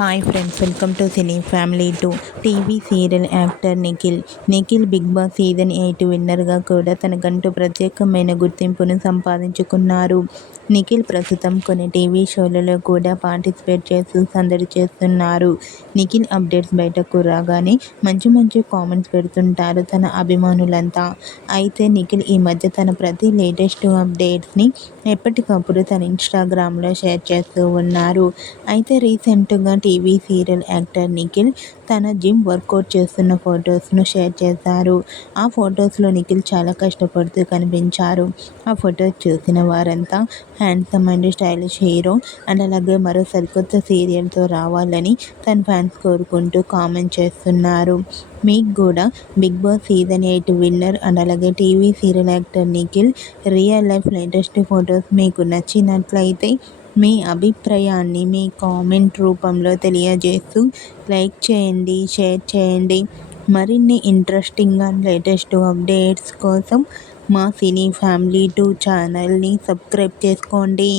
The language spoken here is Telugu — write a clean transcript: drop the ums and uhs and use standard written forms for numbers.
Hi friends, welcome to cine family 2. TV serial actor Nikhil Bigg Boss season 8 విన్నర్గా కూడా తనకంటూ ప్రత్యేకమైన గుర్తింపును సంపాదించుకున్నారు. నిఖిల్ ప్రస్తుతం కొన్ని టీవీ షోలలో కూడా పార్టిసిపేట్ చేస్తూ సందడి చేస్తున్నారు. నిఖిల్ అప్డేట్స్ బయటకు రాగానే మంచి కామెంట్స్ పెడుతుంటారు తన అభిమానులంతా. అయితే నిఖిల్ ఈ మధ్య తన ప్రతి లేటెస్ట్ అప్డేట్స్ని ఎప్పటికప్పుడు తన ఇన్స్టాగ్రామ్లో షేర్ చేస్తూ ఉన్నారు. అయితే రీసెంట్గా టీవీ సీరియల్ యాక్టర్ నిఖిల్ తన జిమ్ వర్కౌట్ చేస్తున్న ఫొటోస్ను షేర్ చేశారు. ఆ ఫొటోస్లో నిఖిల్ చాలా కష్టపడుతూ కనిపించారు. ఆ ఫొటోస్ చూసిన వారంతా handsome and stylish hero and అలాగే మరో సరికొత్త సీరియల్తో రావాలని తన ఫ్యాన్స్ కోరుకుంటూ కామెంట్ చేస్తున్నారు. మీకు కూడా Bigg Boss season 8 winner and అలాగే TV serial actor Nikhil real life latest photos మీకు నచ్చినట్లయితే మీ అభిప్రాయాన్ని మీ కామెంట్ రూపంలో తెలియజేస్తూ లైక్ చేయండి, షేర్ చేయండి. మరిన్ని ఇంట్రెస్టింగ్ అండ్ లేటెస్ట్ అప్డేట్స్ కోసం మా సినీ ఫ్యామిలీ 2 ఛానల్ని సబ్స్క్రైబ్ చేసుకోండి.